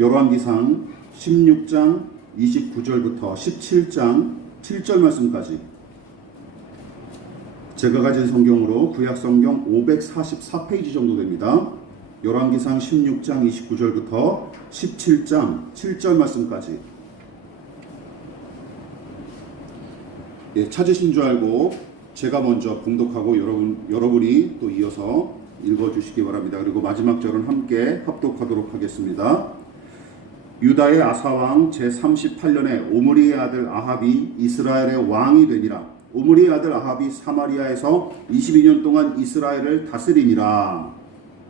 열왕기상 16장 29절부터 17장 7절 말씀까지 제가 가진 성경으로 구약성경 544페이지 정도 됩니다. 열왕기상 16장 29절부터 17장 7절 말씀까지 찾으신 줄 알고 제가 먼저 봉독하고 여러분이 또 이어서 읽어주시기 바랍니다. 그리고 마지막 절은 함께 합독하도록 하겠습니다. 유다의 아사왕 제38년에 오므리의 아들 아합이 이스라엘의 왕이 되니라. 오므리의 아들 아합이 사마리아에서 22년 동안 이스라엘을 다스리니라.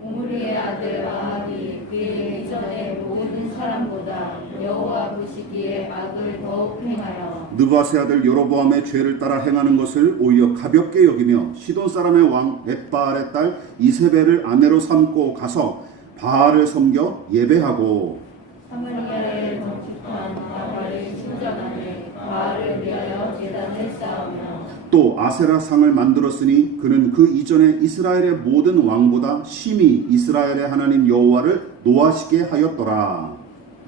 오므리의 아들 아합이 그의 이전의 모든 사람보다 여호와 보시기에 악을 더욱 행하여 느밧의 아들 여로보암의 죄를 따라 행하는 것을 오히려 가볍게 여기며 시돈 사람의 왕 엣바알의 딸 이세벨을 아내로 삼고 가서 바알을 섬겨 예배하고 사마리아에 건축한 바알을 신전하되 바알을 위하여 제단을 쌓으며 또 아세라상을 만들었으니 그는 그 이전에 이스라엘의 모든 왕보다 심히 이스라엘의 하나님 여호와를 노하시게 하였더라.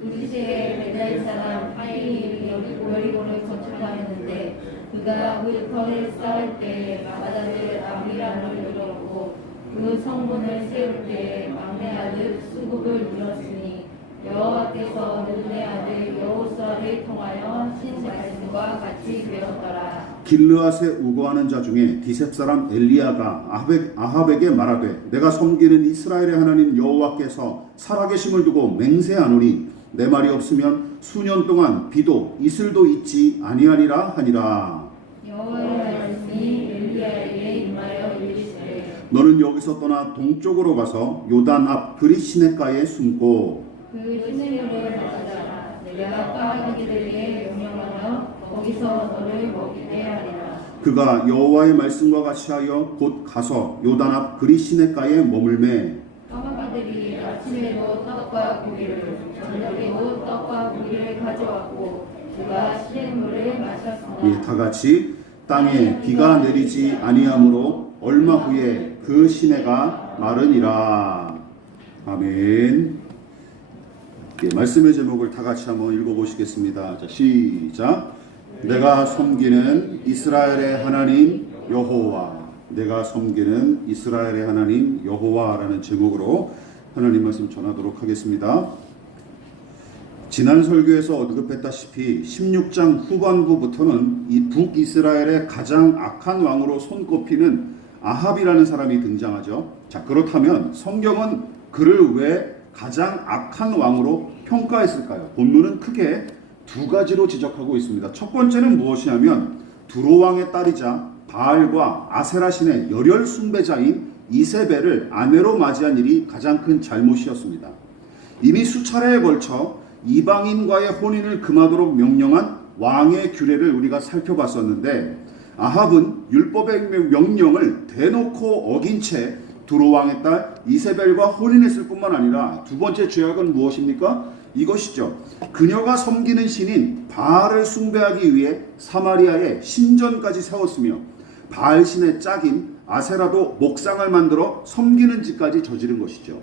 두시에 베다의 사람 하일이 여리고를 건축하였는데 그가 그 터를 쌓을 때에 맏아들 아비람을 잃었고 그 성문을 세울 때에 막내 아들 수국을 잃었으니 여호와께서 눈의 아들 여호수아를 통하여 신 말씀과 같이 되었더라. 길르앗에 우거하는 자 중에 디셉 사람 엘리야가 아합에게 말하되 내가 섬기는 이스라엘의 하나님 여호와께서 살아계심을 두고 맹세하노니 내 말이 없으면 수년 동안 비도 이슬도 있지 아니하리라 하니라. 여호와의 말씀이 엘리야에게 임하여 이르시되 너는 여기서 떠나 동쪽으로 가서 요단 앞 그릿 시냇가에 숨고 그 시내물을 마시라. 내가 까마귀들에게 명령하여 거기서 너를 먹이게 하리라. 그가 여호와의 말씀과 같이 하여 곧 가서 요단 앞 그릿 시냇가에 머물매 까마귀들이 아침에도 떡과 고기를 저녁에도 떡과 고기를 가져왔고 그가 시내물을 마셨으나 다 같이 땅에 비가 내리지 아니하므로 얼마 후에 그 시내가 마르니라. 아멘. 말씀의 제목을 다 같이 한번 읽어보시겠습니다. 자, 시작. 내가 섬기는 이스라엘의 하나님 여호와. 내가 섬기는 이스라엘의 하나님 여호와라는 제목으로 하나님 말씀 전하도록 하겠습니다. 지난 설교에서 언급했다시피 16장 후반부부터는 이 북이스라엘의 가장 악한 왕으로 손꼽히는 아합이라는 사람이 등장하죠. 자, 그렇다면 성경은 그를 왜 가장 악한 왕으로 평가했을까요? 본문은 크게 두 가지로 지적하고 있습니다. 첫 번째는 무엇이냐면 두로 왕의 딸이자 바알과 아세라 신의 열혈 숭배자인 이세벨을 아내로 맞이한 일이 가장 큰 잘못이었습니다. 이미 수차례에 걸쳐 이방인과의 혼인을 금하도록 명령한 왕의 규례를 우리가 살펴봤었는데 아합은 율법의 명령을 대놓고 어긴 채 두로 왕의 딸 이세벨과 혼인했을 뿐만 아니라 두 번째 죄악은 무엇입니까? 이것이죠. 그녀가 섬기는 신인 바알을 숭배하기 위해 사마리아에 신전까지 세웠으며 바알 신의 짝인 아세라도 목상을 만들어 섬기는 짓까지 저지른 것이죠.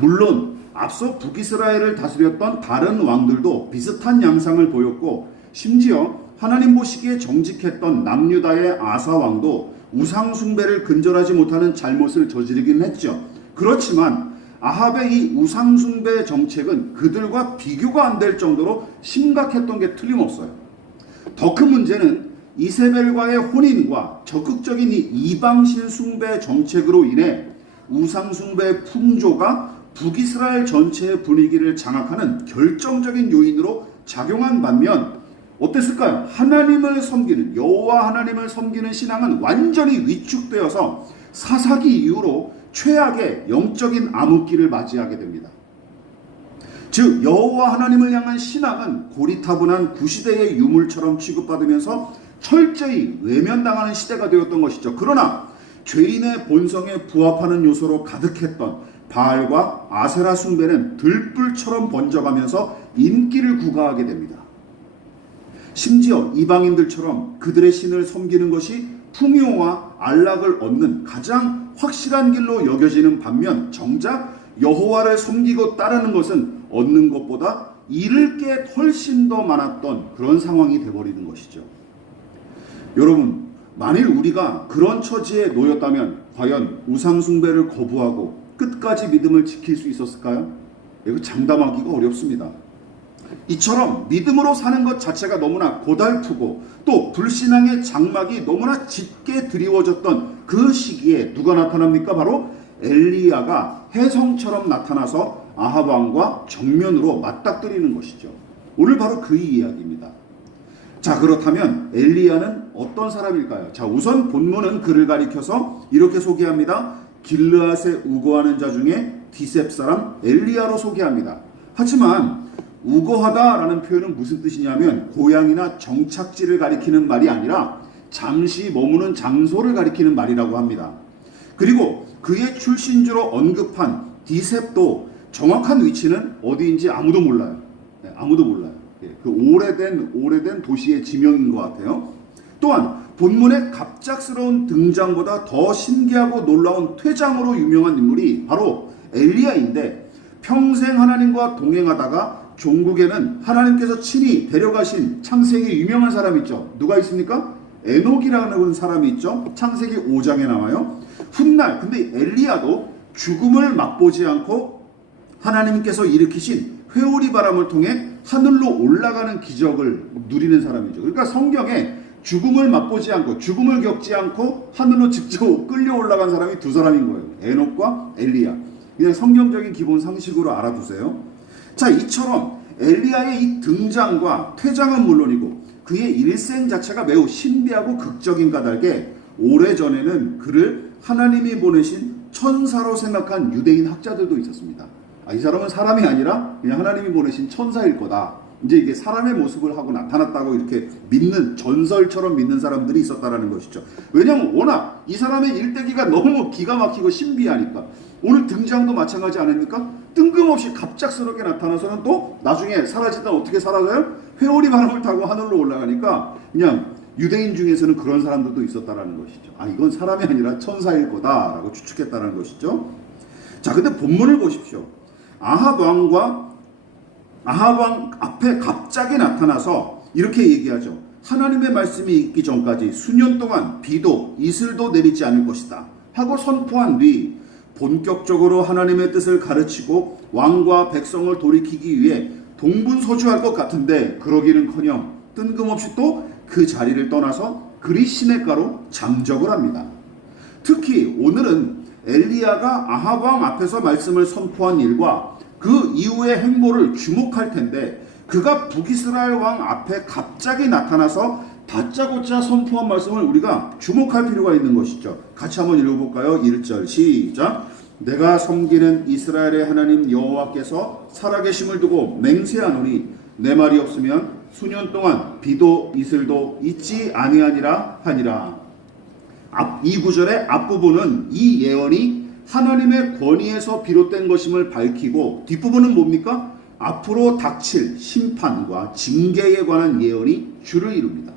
물론 앞서 북이스라엘을 다스렸던 다른 왕들도 비슷한 양상을 보였고 심지어 하나님 보시기에 정직했던 남유다의 아사 왕도 우상 숭배를 근절하지 못하는 잘못을 저지르긴 했죠. 그렇지만 아합의 이 우상 숭배 정책은 그들과 비교가 안 될 정도로 심각했던 게 틀림없어요. 더 큰 문제는 이세벨과의 혼인과 적극적인 이 이방신 숭배 정책으로 인해 우상 숭배의 풍조가 북이스라엘 전체의 분위기를 장악하는 결정적인 요인으로 작용한 반면 어땠을까요? 하나님을 섬기는 여호와 하나님을 섬기는 신앙은 완전히 위축되어서 사사기 이후로 최악의 영적인 암흑기를 맞이하게 됩니다. 즉 여호와 하나님을 향한 신앙은 고리타분한 구시대의 유물처럼 취급받으면서 철저히 외면당하는 시대가 되었던 것이죠. 그러나 죄인의 본성에 부합하는 요소로 가득했던 바알과 아세라 숭배는 들불처럼 번져가면서 인기를 구가하게 됩니다. 심지어 이방인들처럼 그들의 신을 섬기는 것이 풍요와 안락을 얻는 가장 확실한 길로 여겨지는 반면 정작 여호와를 섬기고 따르는 것은 얻는 것보다 잃을 게 훨씬 더 많았던 그런 상황이 돼버리는 것이죠. 여러분, 만일 우리가 그런 처지에 놓였다면 과연 우상 숭배를 거부하고 끝까지 믿음을 지킬 수 있었을까요? 이거 장담하기가 어렵습니다. 이처럼 믿음으로 사는 것 자체가 너무나 고달프고 또 불신앙의 장막이 너무나 짙게 드리워졌던 그 시기에 누가 나타납니까? 바로 엘리야가 혜성처럼 나타나서 아합 왕과 정면으로 맞닥뜨리는 것이죠. 오늘 바로 그 이야기입니다. 자, 그렇다면 엘리야는 어떤 사람일까요? 자, 우선 본문은 그를 가리켜서 이렇게 소개합니다. 길르앗에 우거하는 자 중에 디셉 사람 엘리야로 소개합니다. 하지만 우거하다라는 표현은 무슨 뜻이냐면 고향이나 정착지를 가리키는 말이 아니라 잠시 머무는 장소를 가리키는 말이라고 합니다. 그리고 그의 출신지로 언급한 디셉도 정확한 위치는 어디인지 아무도 몰라요. 네, 아무도 몰라요. 그 오래된 도시의 지명인 것 같아요. 또한 본문의 갑작스러운 등장보다 더 신기하고 놀라운 퇴장으로 유명한 인물이 바로 엘리야인데 평생 하나님과 동행하다가 종국에는 하나님께서 친히 데려가신 창세기 유명한 사람 있죠. 누가 있습니까? 에녹이라는 사람이 있죠. 창세기 5장에 나와요. 훗날 근데 엘리야도 죽음을 맛보지 않고 하나님께서 일으키신 회오리 바람을 통해 하늘로 올라가는 기적을 누리는 사람이죠. 그러니까 성경에 죽음을 맛보지 않고 죽음을 겪지 않고 하늘로 직접 끌려 올라간 사람이 두 사람인 거예요. 에녹과 엘리야. 그냥 성경적인 기본 상식으로 알아두세요. 자, 이처럼 엘리야의 이 등장과 퇴장은 물론이고 그의 일생 자체가 매우 신비하고 극적인 까닭에 오래전에는 그를 하나님이 보내신 천사로 생각한 유대인 학자들도 있었습니다. 이 사람은 사람이 아니라 그냥 하나님이 보내신 천사일 거다. 이제 이게 사람의 모습을 하고 나타났다고 이렇게 믿는, 전설처럼 믿는 사람들이 있었다라는 것이죠. 왜냐하면 워낙 이 사람의 일대기가 너무 기가 막히고 신비하니까. 오늘 등장도 마찬가지 아닙니까? 뜬금없이 갑작스럽게 나타나서는 또 나중에 사라지다 어떻게 사라져요? 회오리 바람을 타고 하늘로 올라가니까 그냥 유대인 중에서는 그런 사람들도 있었다라는 것이죠. 이건 사람이 아니라 천사일 거다라고 추측했다는 것이죠. 자, 근데 본문을 보십시오. 아합 왕 앞에 갑자기 나타나서 이렇게 얘기하죠. 하나님의 말씀이 있기 전까지 수년 동안 비도 이슬도 내리지 않을 것이다 하고 선포한 뒤 본격적으로 하나님의 뜻을 가르치고 왕과 백성을 돌이키기 위해 동분서주할 것 같은데 그러기는커녕 뜬금없이 또 그 자리를 떠나서 그리 시냇가로 잠적을 합니다. 특히 오늘은 엘리야가 아합 왕 앞에서 말씀을 선포한 일과 그 이후의 행보를 주목할 텐데 그가 북이스라엘 왕 앞에 갑자기 나타나서 다짜고짜 선포한 말씀을 우리가 주목할 필요가 있는 것이죠. 같이 한번 읽어볼까요? 1절 시작. 내가 섬기는 이스라엘의 하나님 여호와께서 살아계심을 두고 맹세하노니 내 말이 없으면 수년 동안 비도 이슬도 있지 아니하니라 하니라. 이 구절의 앞부분은 이 예언이 하나님의 권위에서 비롯된 것임을 밝히고 뒷부분은 뭡니까? 앞으로 닥칠 심판과 징계에 관한 예언이 주를 이룹니다.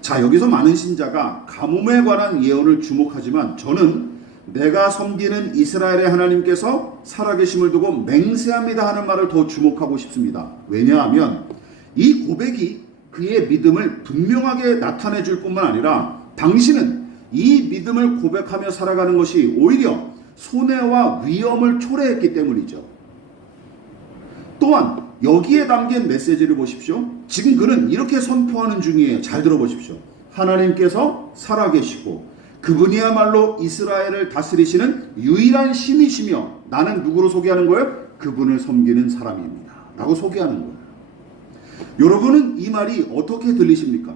자, 여기서 많은 신자가 가뭄에 관한 예언을 주목하지만 저는 내가 섬기는 이스라엘의 하나님께서 살아계심을 두고 맹세합니다 하는 말을 더 주목하고 싶습니다. 왜냐하면 이 고백이 그의 믿음을 분명하게 나타내 줄 뿐만 아니라 당신은 이 믿음을 고백하며 살아가는 것이 오히려 손해와 위험을 초래했기 때문이죠. 또한 여기에 담긴 메시지를 보십시오. 지금 그는 이렇게 선포하는 중이에요. 잘 들어보십시오. 하나님께서 살아계시고 그분이야말로 이스라엘을 다스리시는 유일한 신이시며 나는 누구로 소개하는 거예요? 그분을 섬기는 사람입니다 라고 소개하는 거예요. 여러분은 이 말이 어떻게 들리십니까?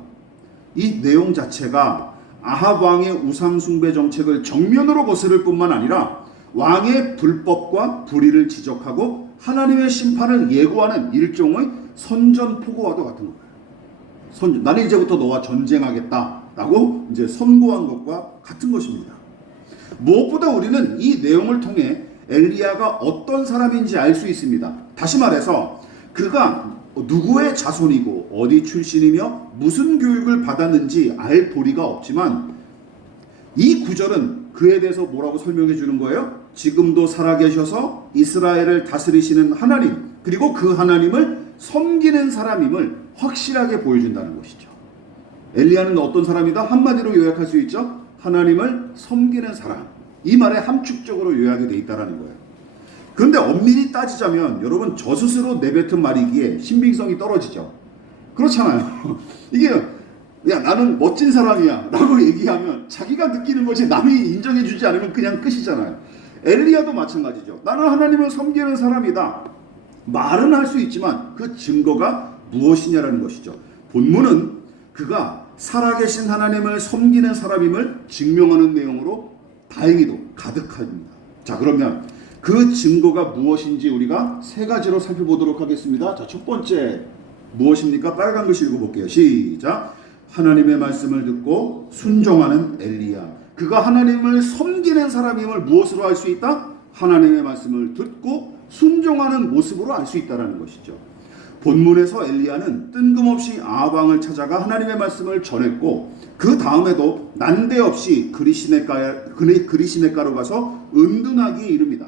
이 내용 자체가 아합 왕의 우상 숭배 정책을 정면으로 거스를 뿐만 아니라 왕의 불법과 불의를 지적하고 하나님의 심판을 예고하는 일종의 선전포고와도 같은 거예요. 나는 이제부터 너와 전쟁하겠다라고 이제 선고한 것과 같은 것입니다. 무엇보다 우리는 이 내용을 통해 엘리야가 어떤 사람인지 알 수 있습니다. 다시 말해서 그가 누구의 자손이고 어디 출신이며 무슨 교육을 받았는지 알 도리가 없지만 이 구절은 그에 대해서 뭐라고 설명해 주는 거예요? 지금도 살아계셔서 이스라엘을 다스리시는 하나님, 그리고 그 하나님을 섬기는 사람임을 확실하게 보여준다는 것이죠. 엘리야는 어떤 사람이다? 한마디로 요약할 수 있죠. 하나님을 섬기는 사람. 이 말에 함축적으로 요약이 되어 있다는 거예요. 그런데 엄밀히 따지자면 여러분 저 스스로 내뱉은 말이기에 신빙성이 떨어지죠. 그렇잖아요. 이게 야 나는 멋진 사람이야 라고 얘기하면 자기가 느끼는 것이 남이 인정해 주지 않으면 그냥 끝이잖아요. 엘리야도 마찬가지죠. 나는 하나님을 섬기는 사람이다. 말은 할 수 있지만 그 증거가 무엇이냐라는 것이죠. 본문은 그가 살아계신 하나님을 섬기는 사람임을 증명하는 내용으로 다행히도 가득합니다. 자, 그러면 그 증거가 무엇인지 우리가 세 가지로 살펴보도록 하겠습니다. 자, 첫 번째 무엇입니까? 빨간 글씨 읽어볼게요. 시작. 하나님의 말씀을 듣고 순종하는 엘리야. 그가 하나님을 섬기는 사람임을 무엇으로 알 수 있다? 하나님의 말씀을 듣고 순종하는 모습으로 알 수 있다는 것이죠. 본문에서 엘리야는 뜬금없이 아합왕을 찾아가 하나님의 말씀을 전했고 그 다음에도 난데없이 그리시네가로 가서 은둔하기에 이릅니다.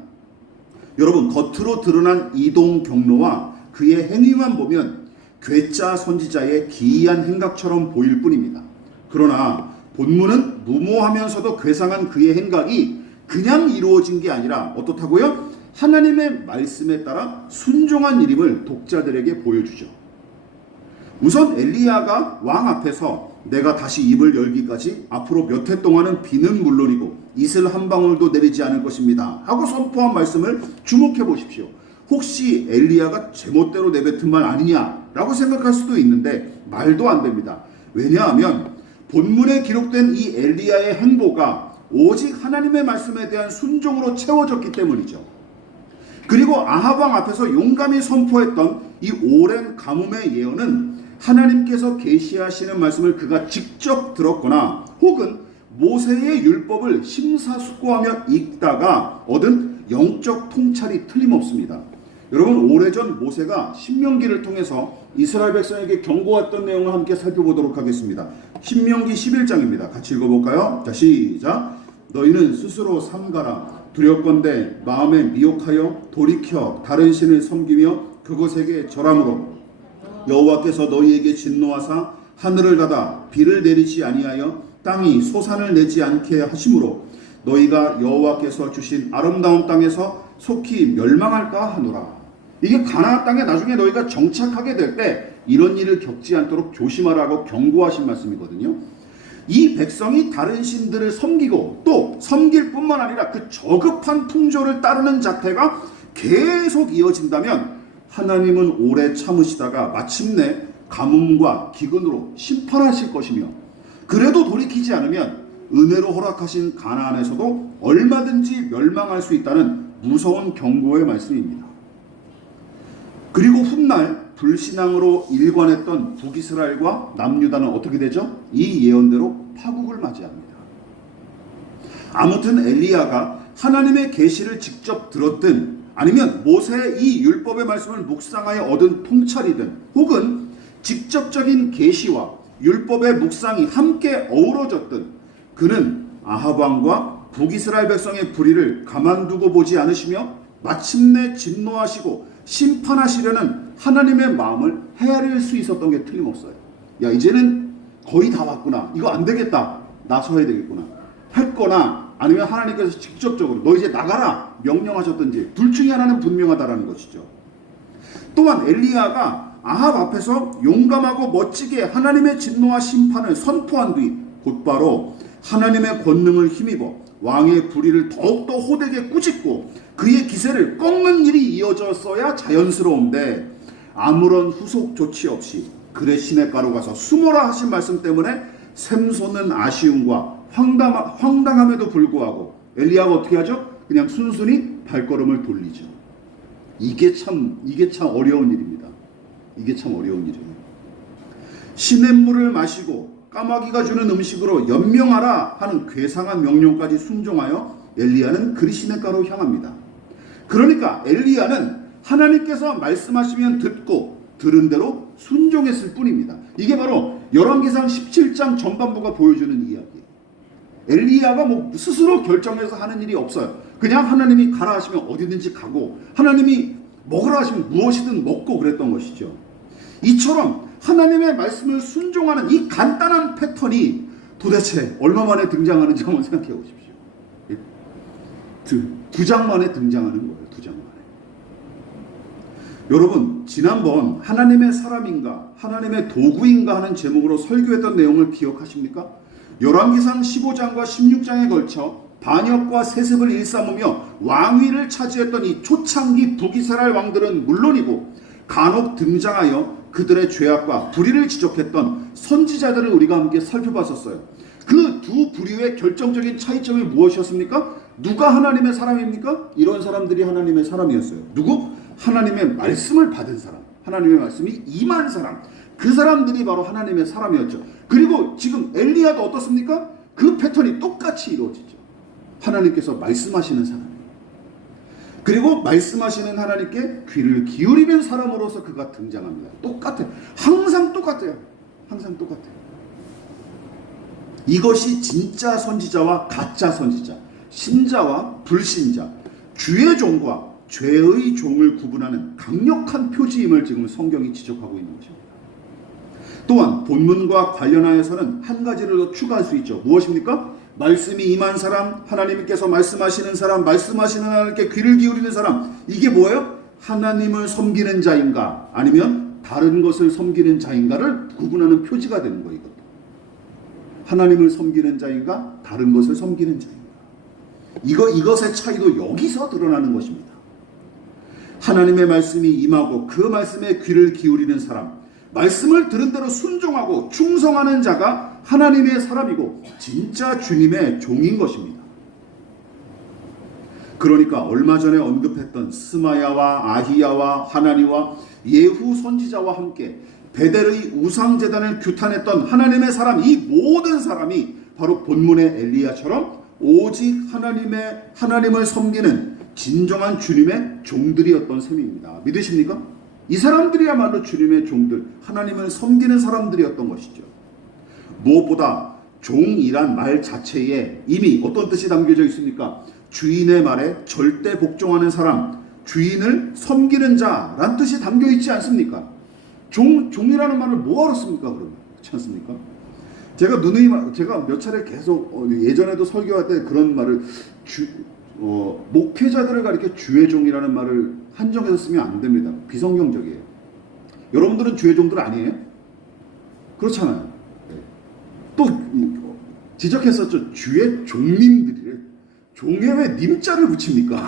여러분 겉으로 드러난 이동 경로와 그의 행위만 보면 괴짜 선지자의 기이한 행각처럼 보일 뿐입니다. 그러나 본문은 무모하면서도 괴상한 그의 행각이 그냥 이루어진 게 아니라 어떻다고요? 하나님의 말씀에 따라 순종한 일임을 독자들에게 보여주죠. 우선 엘리야가 왕 앞에서 내가 다시 입을 열기까지 앞으로 몇 해 동안은 비는 물론이고 이슬 한 방울도 내리지 않을 것입니다 하고 선포한 말씀을 주목해 보십시오. 혹시 엘리야가 제멋대로 내뱉은 말 아니냐라고 생각할 수도 있는데 말도 안 됩니다. 왜냐하면 본문에 기록된 이 엘리야의 행보가 오직 하나님의 말씀에 대한 순종으로 채워졌기 때문이죠. 그리고 아합 왕 앞에서 용감히 선포했던 이 오랜 가뭄의 예언은 하나님께서 계시하시는 말씀을 그가 직접 들었거나 혹은 모세의 율법을 심사숙고하며 읽다가 얻은 영적 통찰이 틀림없습니다. 여러분 오래전 모세가 신명기를 통해서 이스라엘 백성에게 경고했던 내용을 함께 살펴보도록 하겠습니다. 신명기 11장입니다. 같이 읽어볼까요? 자, 시작. 너희는 스스로 삼가라. 두렵건대 마음에 미혹하여 돌이켜 다른 신을 섬기며 그것에게 절함으로 여호와께서 너희에게 진노하사 하늘을 닫아 비를 내리지 아니하여 땅이 소산을 내지 않게 하심으로 너희가 여호와께서 주신 아름다운 땅에서 속히 멸망할까 하노라. 이게 가나안 땅에 나중에 너희가 정착하게 될 때 이런 일을 겪지 않도록 조심하라고 경고하신 말씀이거든요. 이 백성이 다른 신들을 섬기고 또 섬길 뿐만 아니라 그 저급한 풍조를 따르는 자태가 계속 이어진다면 하나님은 오래 참으시다가 마침내 가뭄과 기근으로 심판하실 것이며 그래도 돌이키지 않으면 은혜로 허락하신 가나안에서도 얼마든지 멸망할 수 있다는 무서운 경고의 말씀입니다. 그리고 훗날 불신앙으로 일관했던 북이스라엘과 남유다는 어떻게 되죠? 이 예언대로 파국을 맞이합니다. 아무튼 엘리야가 하나님의 계시를 직접 들었든 아니면 모세의 이 율법의 말씀을 묵상하여 얻은 통찰이든 혹은 직접적인 계시와 율법의 묵상이 함께 어우러졌든 그는 아합 왕과 북이스라엘 백성의 불의를 가만두고 보지 않으시며 마침내 진노하시고 심판하시려는 하나님의 마음을 헤아릴 수 있었던 게 틀림없어요. 야 이제는 거의 다 왔구나. 이거 안 되겠다. 나서야 되겠구나. 했거나 아니면 하나님께서 직접적으로 너 이제 나가라 명령하셨든지 둘 중에 하나는 분명하다라는 것이죠. 또한 엘리야가 아합 앞에서 용감하고 멋지게 하나님의 진노와 심판을 선포한 뒤 곧바로 하나님의 권능을 힘입어 왕의 불의를 더욱더 호되게 꾸짖고 그의 기세를 꺾는 일이 이어졌어야 자연스러운데 아무런 후속 조치 없이 그의 시냇가로 가서 숨어라 하신 말씀 때문에 샘솟는 아쉬움과 황당함에도 불구하고 엘리야가 어떻게 하죠? 그냥 순순히 발걸음을 돌리죠. 이게 참 어려운 일입니다. 이게 참 어려운 일이에요. 시냇물을 마시고 까마귀가 주는 음식으로 연명하라 하는 괴상한 명령까지 순종하여 엘리야는 그리시네가로 향합니다. 그러니까 엘리야는 하나님께서 말씀하시면 듣고 들은 대로 순종했을 뿐입니다. 이게 바로 열왕기상 17장 전반부가 보여주는 이야기예요. 엘리야가 스스로 결정해서 하는 일이 없어요. 그냥 하나님이 가라 하시면 어디든지 가고 하나님이 먹으라 하시면 무엇이든 먹고 그랬던 것이죠. 이처럼 하나님의 말씀을 순종하는 이 간단한 패턴이 도대체 얼마 만에 등장하는지 한번 생각해 보십시오. 2장 만에 등장하는 거예요. 2장 만에. 여러분, 지난번 하나님의 사람인가 하나님의 도구인가 하는 제목으로 설교했던 내용을 기억하십니까? 열왕기상 15장과 16장에 걸쳐 반역과 세습을 일삼으며 왕위를 차지했던 이 초창기 북이스라엘 왕들은 물론이고 간혹 등장하여 그들의 죄악과 불의를 지적했던 선지자들을 우리가 함께 살펴봤었어요. 그 두 부류의 결정적인 차이점이 무엇이었습니까? 누가 하나님의 사람입니까? 이런 사람들이 하나님의 사람이었어요. 누구? 하나님의 말씀을 받은 사람, 하나님의 말씀이 임한 사람, 그 사람들이 바로 하나님의 사람이었죠. 그리고 지금 엘리야도 어떻습니까? 그 패턴이 똑같이 이루어지죠. 하나님께서 말씀하시는 사람, 그리고 말씀하시는 하나님께 귀를 기울이는 사람으로서 그가 등장합니다. 똑같아요. 항상 똑같아요. 항상 똑같아요. 이것이 진짜 선지자와 가짜 선지자, 신자와 불신자, 주의 종과 죄의 종을 구분하는 강력한 표지임을 지금 성경이 지적하고 있는 것입니다. 또한 본문과 관련하여서는 한 가지를 더 추가할 수 있죠. 무엇입니까? 말씀이 임한 사람, 하나님께서 말씀하시는 사람, 말씀하시는 하나님께 귀를 기울이는 사람, 이게 뭐예요? 하나님을 섬기는 자인가 아니면 다른 것을 섬기는 자인가를 구분하는 표지가 되는 거예요. 하나님을 섬기는 자인가 다른 것을 섬기는 자인가, 이것의 차이도 여기서 드러나는 것입니다. 하나님의 말씀이 임하고 그 말씀에 귀를 기울이는 사람, 말씀을 들은 대로 순종하고 충성하는 자가 하나님의 사람이고 진짜 주님의 종인 것입니다. 그러니까 얼마 전에 언급했던 스마야와 아히야와 하나니와 예후 선지자와 함께 베델의 우상제단을 규탄했던 하나님의 사람, 이 모든 사람이 바로 본문의 엘리야처럼 오직 하나님을 섬기는 진정한 주님의 종들이었던 셈입니다. 믿으십니까? 이 사람들이야말로 주님의 종들, 하나님을 섬기는 사람들이었던 것이죠. 무엇보다 종이란 말 자체에 이미 어떤 뜻이 담겨져 있습니까? 주인의 말에 절대 복종하는 사람, 주인을 섬기는 자란 뜻이 담겨 있지 않습니까? 종이라는 말을 뭐하러 씁니까? 그러면 그렇지 않습니까? 제가 몇 차례 계속 예전에도 설교할 때 그런 말을 목회자들을 가리켜 주의 종이라는 말을 한정해서 쓰면 안 됩니다. 비성경적이에요. 여러분들은 주의 종들 아니에요? 그렇잖아요. 또 지적했었죠. 주의 종님들이래. 종에 왜 님자를 붙입니까?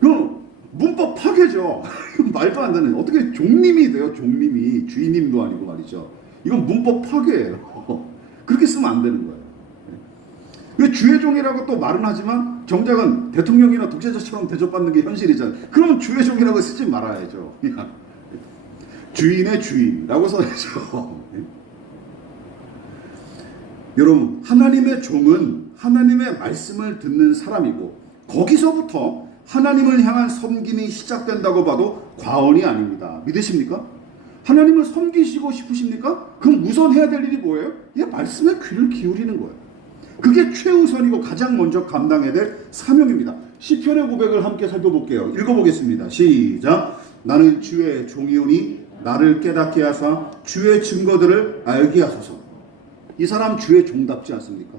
그 문법 파괴죠. 말도 안 되는. 어떻게 종님이 돼요? 종님이 주인님도 아니고 말이죠. 이건 문법 파괴예요. 그렇게 쓰면 안 되는 거예요. 주의 종이라고 또 말은 하지만 정작은 대통령이나 독재자처럼 대접받는 게 현실이잖아요. 그러면 주의 종이라고 쓰지 말아야죠. 주인의 주인이라고 써야죠. 여러분, 하나님의 종은 하나님의 말씀을 듣는 사람이고 거기서부터 하나님을 향한 섬김이 시작된다고 봐도 과언이 아닙니다. 믿으십니까? 하나님을 섬기시고 싶으십니까? 그럼 우선 해야 될 일이 뭐예요? 말씀에 귀를 기울이는 거예요. 그게 최우선이고 가장 먼저 감당해야 될 사명입니다. 시편의 고백을 함께 살펴볼게요. 읽어보겠습니다. 시작. 나는 주의 종이오니 나를 깨닫게 하사 주의 증거들을 알게 하소서. 이 사람 주의 종답지 않습니까?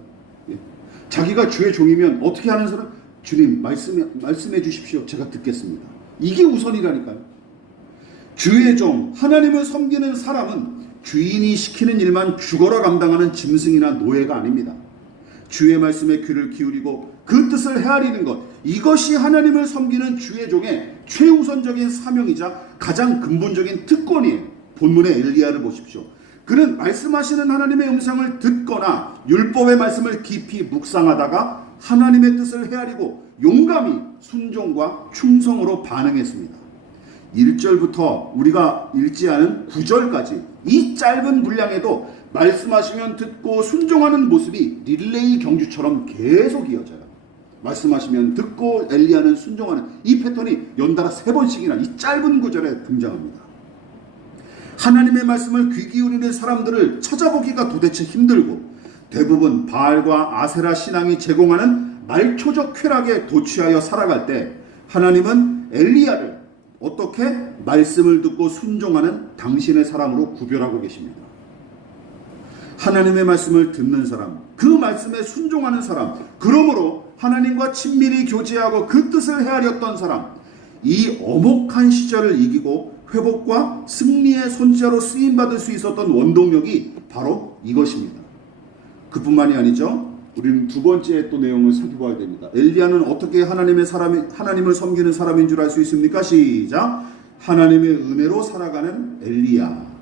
자기가 주의 종이면 어떻게 하는 사람? 주님 말씀해 주십시오. 제가 듣겠습니다. 이게 우선이라니까요. 주의 종, 하나님을 섬기는 사람은 주인이 시키는 일만 죽어라 감당하는 짐승이나 노예가 아닙니다. 주의 말씀에 귀를 기울이고 그 뜻을 헤아리는 것, 이것이 하나님을 섬기는 주의 종의 최우선적인 사명이자 가장 근본적인 특권이에요. 본문의 엘리야를 보십시오. 그는 말씀하시는 하나님의 음성을 듣거나 율법의 말씀을 깊이 묵상하다가 하나님의 뜻을 헤아리고 용감히 순종과 충성으로 반응했습니다. 1절부터 우리가 읽지 않은 9절까지 이 짧은 분량에도 말씀하시면 듣고 순종하는 모습이 릴레이 경주처럼 계속 이어져요. 말씀하시면 듣고 엘리야는 순종하는 이 패턴이 연달아 3번씩이나 이 짧은 구절에 등장합니다. 하나님의 말씀을 귀 기울이는 사람들을 찾아보기가 도대체 힘들고 대부분 바알과 아세라 신앙이 제공하는 말초적 쾌락에 도취하여 살아갈 때 하나님은 엘리야를 어떻게? 말씀을 듣고 순종하는 당신의 사람으로 구별하고 계십니다. 하나님의 말씀을 듣는 사람, 그 말씀에 순종하는 사람, 그러므로 하나님과 친밀히 교제하고 그 뜻을 헤아렸던 사람, 이 엄혹한 시절을 이기고 회복과 승리의 손자로 쓰임받을 수 있었던 원동력이 바로 이것입니다. 그뿐만이 아니죠. 우리는 두 번째 또 내용을 살펴봐야 됩니다. 엘리야는 어떻게 하나님을 섬기는 사람인 줄 알 수 있습니까? 시작. 하나님의 은혜로 살아가는 엘리야.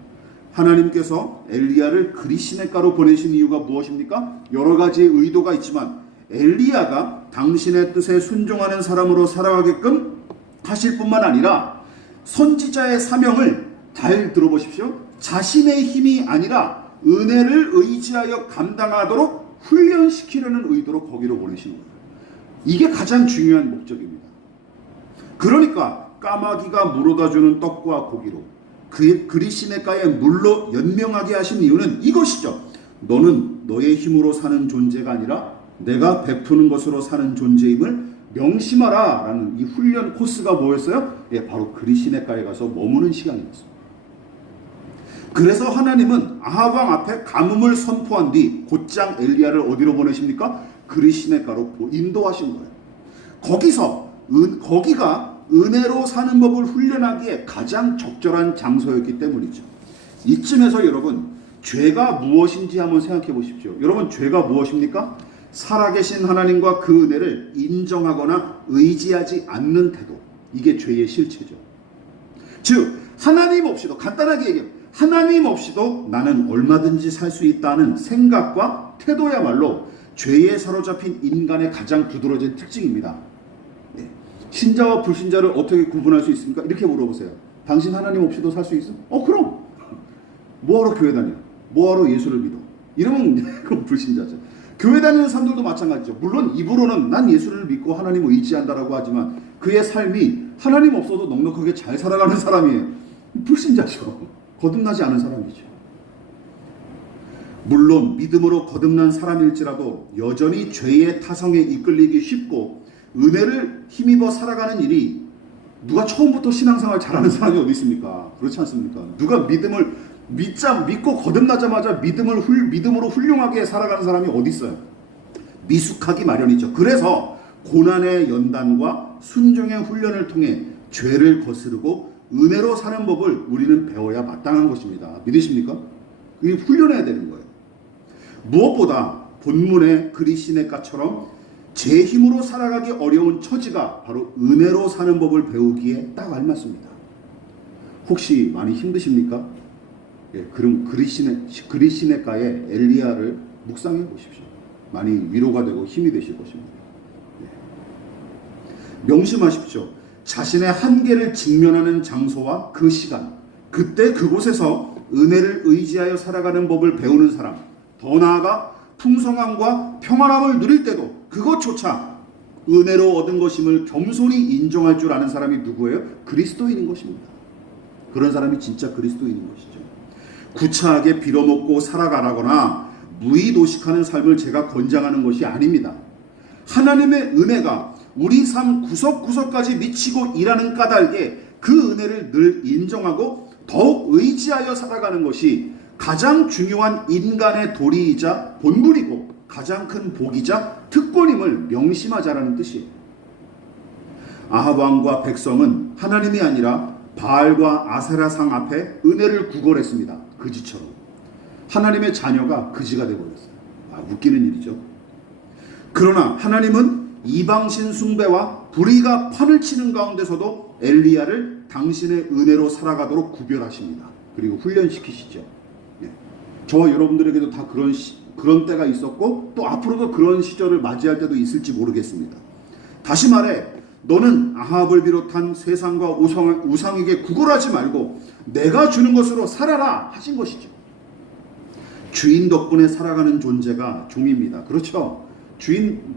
하나님께서 엘리야를 그리시네가로 보내신 이유가 무엇입니까? 여러 가지의 의도가 있지만 엘리야가 당신의 뜻에 순종하는 사람으로 살아가게끔 하실 뿐만 아니라 선지자의 사명을 잘 들어보십시오. 자신의 힘이 아니라 은혜를 의지하여 감당하도록 훈련시키려는 의도로 거기로 보내시는 거예요. 이게 가장 중요한 목적입니다. 그러니까 까마귀가 물어다주는 떡과 고기로 그리시네가에 물로 연명하게 하신 이유는 이것이죠. 너는 너의 힘으로 사는 존재가 아니라 내가 베푸는 것으로 사는 존재임을 명심하라 라는 이 훈련 코스가 뭐였어요? 바로 그리시네가에 가서 머무는 시간이었어요. 그래서 하나님은 아합 왕 앞에 가뭄을 선포한 뒤 곧장 엘리야를 어디로 보내십니까? 그리시네가로 인도하신 거예요. 거기가 은혜로 사는 법을 훈련하기에 가장 적절한 장소였기 때문이죠. 이쯤에서 여러분, 죄가 무엇인지 한번 생각해 보십시오. 여러분, 죄가 무엇입니까? 살아계신 하나님과 그 은혜를 인정하거나 의지하지 않는 태도, 이게 죄의 실체죠. 즉 하나님 없이도, 간단하게 얘기하면 하나님 없이도 나는 얼마든지 살 수 있다는 생각과 태도야말로 죄에 사로잡힌 인간의 가장 두드러진 특징입니다. 신자와 불신자를 어떻게 구분할 수 있습니까? 이렇게 물어보세요. 당신 하나님 없이도 살 수 있어? 그럼. 뭐하러 교회 다녀? 뭐하러 예수를 믿어? 이러면 그건 불신자죠. 교회 다니는 사람들도 마찬가지죠. 물론 입으로는 난 예수를 믿고 하나님을 의지한다라고 하지만 그의 삶이 하나님 없어도 넉넉하게 잘 살아가는 사람이에요. 불신자죠. 거듭나지 않은 사람이죠. 물론 믿음으로 거듭난 사람일지라도 여전히 죄의 타성에 이끌리기 쉽고 은혜를 힘입어 살아가는 일이, 누가 처음부터 신앙생활 잘하는 사람이 어디 있습니까? 그렇지 않습니까? 누가 믿음을 믿고 거듭나자마자 믿음으로 훌륭하게 살아가는 사람이 어디 있어요? 미숙하기 마련이죠. 그래서 고난의 연단과 순종의 훈련을 통해 죄를 거스르고 은혜로 사는 법을 우리는 배워야 마땅한 것입니다. 믿으십니까? 이게 훈련해야 되는 거예요. 무엇보다 본문의 그리시네가처럼 제 힘으로 살아가기 어려운 처지가 바로 은혜로 사는 법을 배우기에 딱 알맞습니다. 혹시 많이 힘드십니까? 그럼 그리시네가의 엘리야를 묵상해 보십시오. 많이 위로가 되고 힘이 되실 것입니다. 명심하십시오. 자신의 한계를 직면하는 장소와 그 시간, 그때 그곳에서 은혜를 의지하여 살아가는 법을 배우는 사람, 더 나아가 풍성함과 평안함을 누릴 때도 그것조차 은혜로 얻은 것임을 겸손히 인정할 줄 아는 사람이 누구예요? 그리스도인인 것입니다. 그런 사람이 진짜 그리스도인인 것이죠. 구차하게 빌어먹고 살아가라거나 무의도식하는 삶을 제가 권장하는 것이 아닙니다. 하나님의 은혜가 우리 삶 구석구석까지 미치고 일하는 까닭에 그 은혜를 늘 인정하고 더욱 의지하여 살아가는 것이 가장 중요한 인간의 도리이자 본분이고 가장 큰 복이자 특권임을 명심하자라는 뜻이에요. 아합 왕과 백성은 하나님이 아니라 바알과 아세라상 앞에 은혜를 구걸했습니다. 그지처럼. 하나님의 자녀가 그지가 되어버렸어요. 웃기는 일이죠. 그러나 하나님은 이방신 숭배와 불의가 판을 치는 가운데서도 엘리야를 당신의 은혜로 살아가도록 구별하십니다. 그리고 훈련시키시죠. 저와 여러분들에게도 다 그런 때가 있었고 또 앞으로도 그런 시절을 맞이할 때도 있을지 모르겠습니다. 다시 말해, 너는 아합을 비롯한 세상과 우상에게 구걸하지 말고 내가 주는 것으로 살아라 하신 것이죠. 주인 덕분에 살아가는 존재가 종입니다. 그렇죠?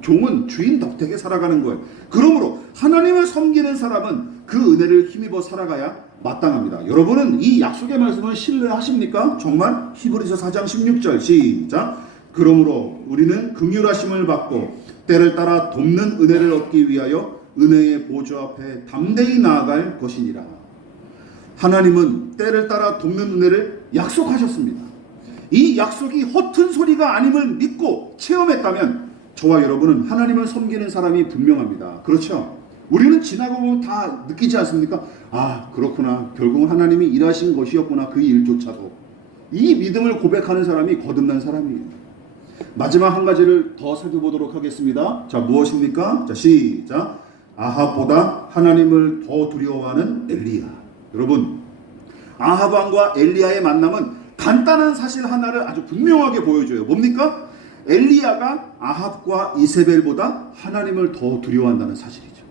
종은 주인 덕택에 살아가는 거예요. 그러므로 하나님을 섬기는 사람은 그 은혜를 힘입어 살아가야 마땅합니다. 여러분은 이 약속의 말씀을 신뢰하십니까? 정말? 히브리서 4장 16절 시작. 그러므로 우리는 긍휼하심을 받고 때를 따라 돕는 은혜를 얻기 위하여 은혜의 보좌 앞에 담대히 나아갈 것이니라. 하나님은 때를 따라 돕는 은혜를 약속하셨습니다. 이 약속이 허튼 소리가 아님을 믿고 체험했다면 저와 여러분은 하나님을 섬기는 사람이 분명합니다. 그렇죠? 우리는 지나고 보면 다 느끼지 않습니까? 아, 그렇구나. 결국은 하나님이 일하신 것이었구나. 그 일조차도. 이 믿음을 고백하는 사람이 거듭난 사람이에요. 마지막 한 가지를 더 살펴보도록 하겠습니다. 자, 무엇입니까? 자, 시작. 아합보다 하나님을 더 두려워하는 엘리야. 여러분, 아합 왕과 엘리야의 만남은 간단한 사실 하나를 아주 분명하게 보여줘요. 뭡니까? 엘리야가 아합과 이세벨보다 하나님을 더 두려워한다는 사실이죠.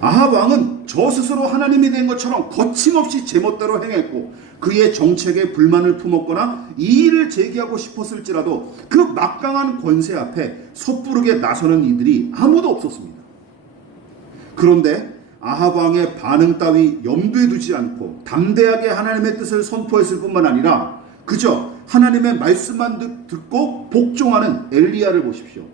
아합 왕은 저 스스로 하나님이 된 것처럼 거침없이 제멋대로 행했고 그의 정책에 불만을 품었거나 이의를 제기하고 싶었을지라도 그 막강한 권세 앞에 섣부르게 나서는 이들이 아무도 없었습니다. 그런데 아합 왕의 반응 따위 염두에 두지 않고 담대하게 하나님의 뜻을 선포했을 뿐만 아니라 그저 하나님의 말씀만 듣고 복종하는 엘리야를 보십시오.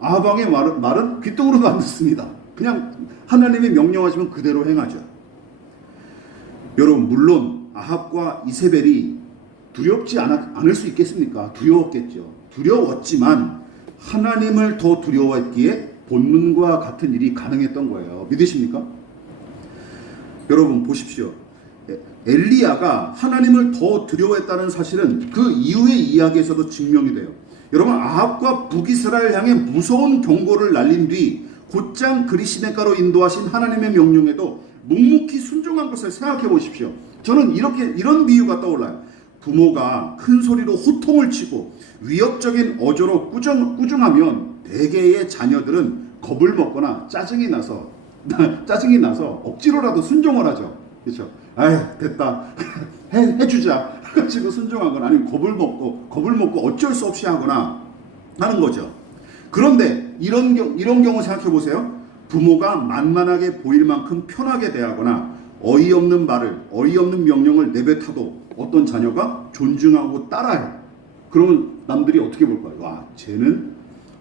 아합 왕의 말은 귀뚱으로도 안 듣습니다. 그냥 하나님이 명령하시면 그대로 행하죠. 여러분, 물론 아합과 이세벨이 두렵지 않을 수 있겠습니까? 두려웠겠죠. 두려웠지만 하나님을 더 두려워했기에 본문과 같은 일이 가능했던 거예요. 믿으십니까? 여러분 보십시오. 엘리야가 하나님을 더 두려워했다는 사실은 그 이후의 이야기에서도 증명이 돼요. 여러분, 아합과 북이스라엘 향해 무서운 경고를 날린 뒤 곧장 그리시네가로 인도하신 하나님의 명령에도 묵묵히 순종한 것을 생각해 보십시오. 저는 이런 비유가 떠올라요. 부모가 큰 소리로 호통을 치고 위협적인 어조로 꾸중하면 대개의 자녀들은 겁을 먹거나 짜증이 나서 억지로라도 순종을 하죠. 그렇죠? 아이, 됐다. 해주자. 가지고 순종하거나 아니면 겁을 먹고 어쩔 수 없이 하거나 하는 거죠. 그런데 이런 경우 생각해 보세요. 부모가 만만하게 보일 만큼 편하게 대하거나 어이없는 명령을 내뱉어도 어떤 자녀가 존중하고 따라해요. 그러면 남들이 어떻게 볼까요? 와, 쟤는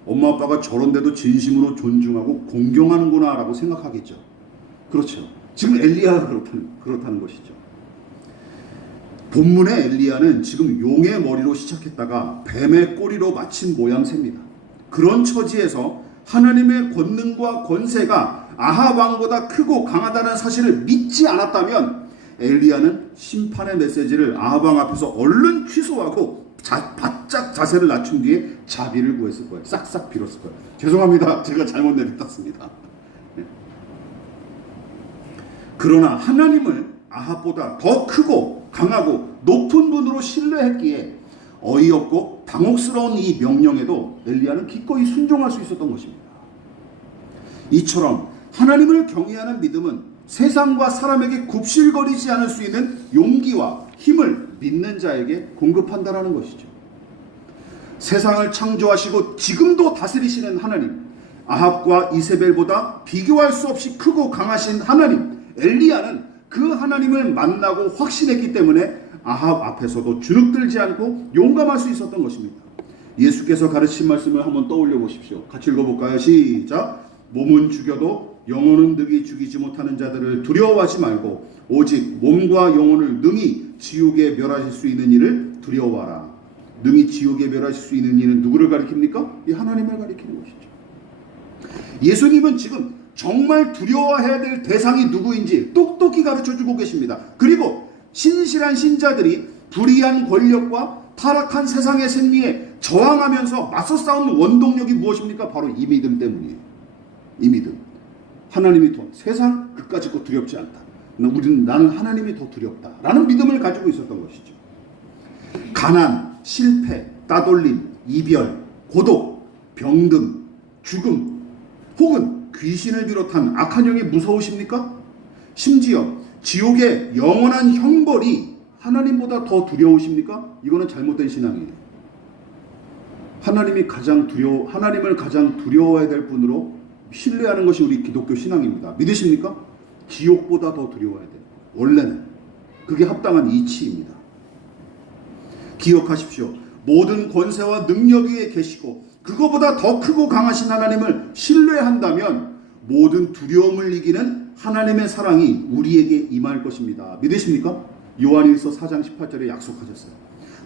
엄마 아빠가 저런데도 진심으로 존중하고 공경하는구나 라고 생각하겠죠. 그렇죠. 지금 엘리야가 그렇다는 것이죠. 본문의 엘리야는 지금 용의 머리로 시작했다가 뱀의 꼬리로 마친 모양새입니다. 그런 처지에서 하나님의 권능과 권세가 아합 왕보다 크고 강하다는 사실을 믿지 않았다면 엘리야는 심판의 메시지를 아합 왕 앞에서 얼른 취소하고 바짝 자세를 낮춘 뒤에 자비를 구했을 거예요. 싹싹 빌었을 거예요. 죄송합니다. 제가 잘못 내뱉었습니다. 그러나 하나님을 아합보다 더 크고 강하고 높은 분으로 신뢰했기에 어이없고 당혹스러운 이 명령에도 엘리야는 기꺼이 순종할 수 있었던 것입니다. 이처럼 하나님을 경외하는 믿음은 세상과 사람에게 굽실거리지 않을 수 있는 용기와 힘을 믿는 자에게 공급한다라는 것이죠. 세상을 창조하시고 지금도 다스리시는 하나님, 아합과 이세벨보다 비교할 수 없이 크고 강하신 하나님, 엘리야는 그 하나님을 만나고 확신했기 때문에 아합 앞에서도 주눅들지 않고 용감할 수 있었던 것입니다. 예수께서 가르친 말씀을 한번 떠올려 보십시오. 같이 읽어볼까요? 시작. 몸은 죽여도 영혼은 능히 죽이지 못하는 자들을 두려워하지 말고 오직 몸과 영혼을 능히 지옥에 멸하실 수 있는 이를 두려워하라. 능히 지옥에 멸하실 수 있는 이는 누구를 가리킵니까? 이 하나님을 가리키는 것이죠. 예수님은 지금 정말 두려워해야 될 대상이 누구인지 똑똑히 가르쳐주고 계십니다. 그리고 신실한 신자들이 불의한 권력과 타락한 세상의 생리에 저항하면서 맞서 싸우는 원동력이 무엇입니까? 바로 이 믿음 때문이에요. 이 믿음. 하나님이 더 세상 그까짓 거 두렵지 않다. 나는 하나님이 더 두렵다. 라는 믿음을 가지고 있었던 것이죠. 가난, 실패, 따돌림, 이별, 고독, 병듦, 죽음 혹은 귀신을 비롯한 악한 영이 무서우십니까? 심지어 지옥의 영원한 형벌이 하나님보다 더 두려우십니까? 이거는 잘못된 신앙이에요. 하나님을 가장 두려워해야 될 분으로 신뢰하는 것이 우리 기독교 신앙입니다. 믿으십니까? 지옥보다 더 두려워해야 돼요. 원래는 그게 합당한 이치입니다. 기억하십시오. 모든 권세와 능력 위에 계시고 그거보다 더 크고 강하신 하나님을 신뢰한다면 모든 두려움을 이기는 하나님의 사랑이 우리에게 임할 것입니다. 믿으십니까? 요한일서 4장 18절에 약속하셨어요.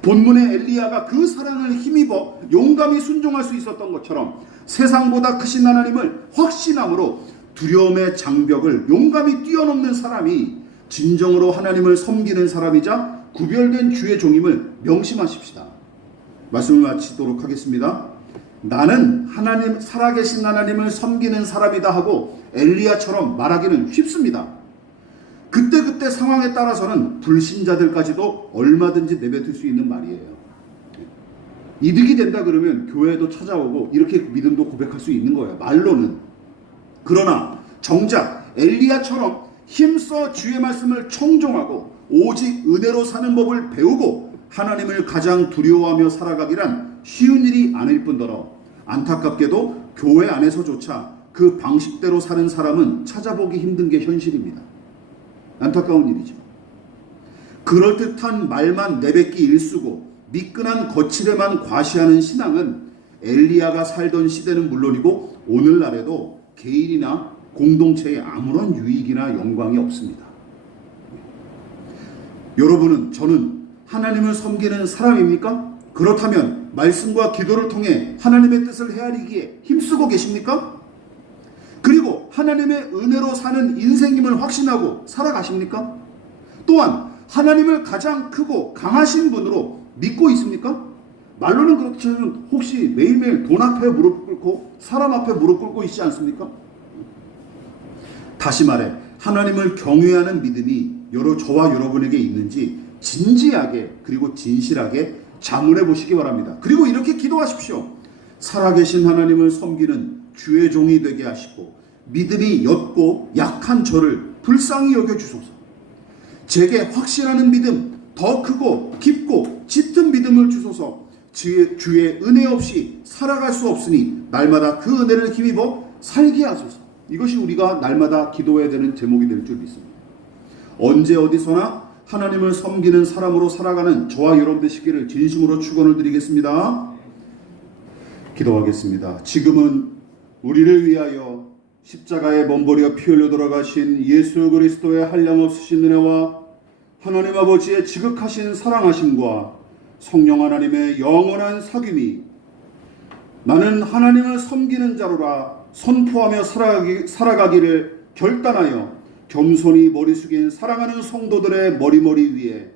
본문의 엘리야가 그 사랑을 힘입어 용감히 순종할 수 있었던 것처럼 세상보다 크신 하나님을 확신함으로 두려움의 장벽을 용감히 뛰어넘는 사람이 진정으로 하나님을 섬기는 사람이자 구별된 주의 종임을 명심하십시다. 말씀을 마치도록 하겠습니다. 나는 하나님, 살아계신 하나님을 섬기는 사람이다 하고 엘리야처럼 말하기는 쉽습니다. 그때그때 상황에 따라서는 불신자들까지도 얼마든지 내뱉을 수 있는 말이에요. 이득이 된다 그러면 교회도 찾아오고 이렇게 믿음도 고백할 수 있는 거예요, 말로는. 그러나 정작 엘리야처럼 힘써 주의 말씀을 청종하고 오직 은혜로 사는 법을 배우고 하나님을 가장 두려워하며 살아가기란 쉬운 일이 아닐 뿐더러 안타깝게도 교회 안에서조차 그 방식대로 사는 사람은 찾아보기 힘든 게 현실입니다. 안타까운 일이죠. 그럴듯한 말만 내뱉기 일쑤고 미끈한 거칠에만 과시하는 신앙은 엘리야가 살던 시대는 물론이고 오늘날에도 개인이나 공동체에 아무런 유익이나 영광이 없습니다. 여러분은, 저는 하나님을 섬기는 사람입니까? 그렇다면 말씀과 기도를 통해 하나님의 뜻을 헤아리기에 힘쓰고 계십니까? 그리고 하나님의 은혜로 사는 인생임을 확신하고 살아가십니까? 또한 하나님을 가장 크고 강하신 분으로 믿고 있습니까? 말로는 그렇지만 혹시 매일매일 돈 앞에 무릎 꿇고 사람 앞에 무릎 꿇고 있지 않습니까? 다시 말해 하나님을 경외하는 믿음이 저와 여러분에게 있는지 진지하게 그리고 진실하게 자문해 보시기 바랍니다. 그리고 이렇게 기도하십시오. 살아계신 하나님을 섬기는 주의 종이 되게 하시고 믿음이 옅고 약한 저를 불쌍히 여겨주소서. 제게 확신하는 믿음, 더 크고 깊고 짙은 믿음을 주소서. 주의 은혜 없이 살아갈 수 없으니 날마다 그 은혜를 힘입어 살게 하소서. 이것이 우리가 날마다 기도해야 되는 제목이 될 줄 믿습니다. 언제 어디서나 하나님을 섬기는 사람으로 살아가는 저와 여러분 되시기를 진심으로 축원을 드리겠습니다. 기도하겠습니다. 지금은 우리를 위하여 십자가에 몸버려 피 흘려 돌아가신 예수 그리스도의 한량없으신 은혜와 하나님 아버지의 지극하신 사랑하심과 성령 하나님의 영원한 사귐이 나는 하나님을 섬기는 자로라 선포하며 살아가기를 결단하여 겸손히 머리 숙인 사랑하는 성도들의 머리머리 위에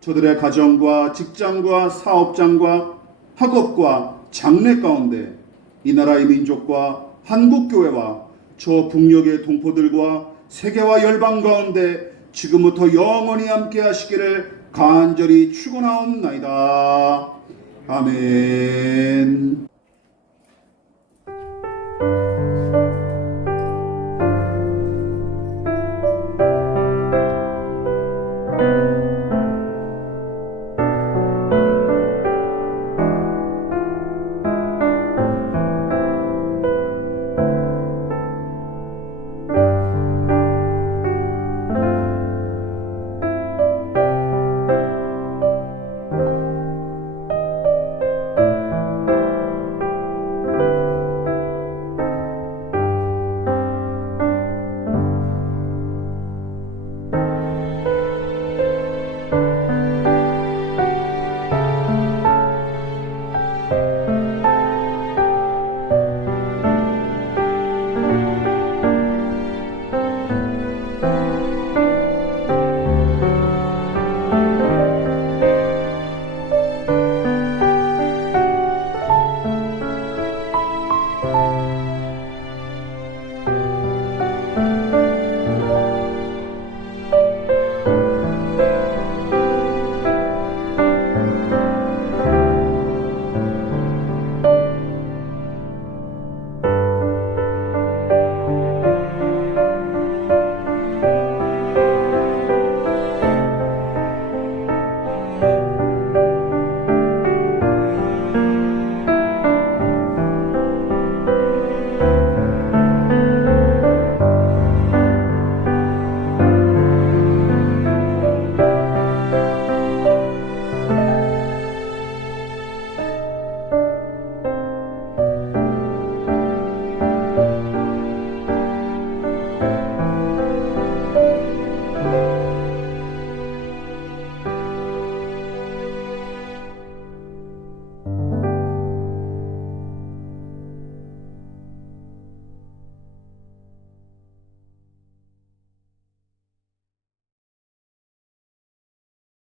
저들의 가정과 직장과 사업장과 학업과 장래 가운데 이 나라의 민족과 한국교회와 저 북녘의 동포들과 세계와 열방 가운데 지금부터 영원히 함께 하시기를 간절히 축원하옵나이다. 아멘.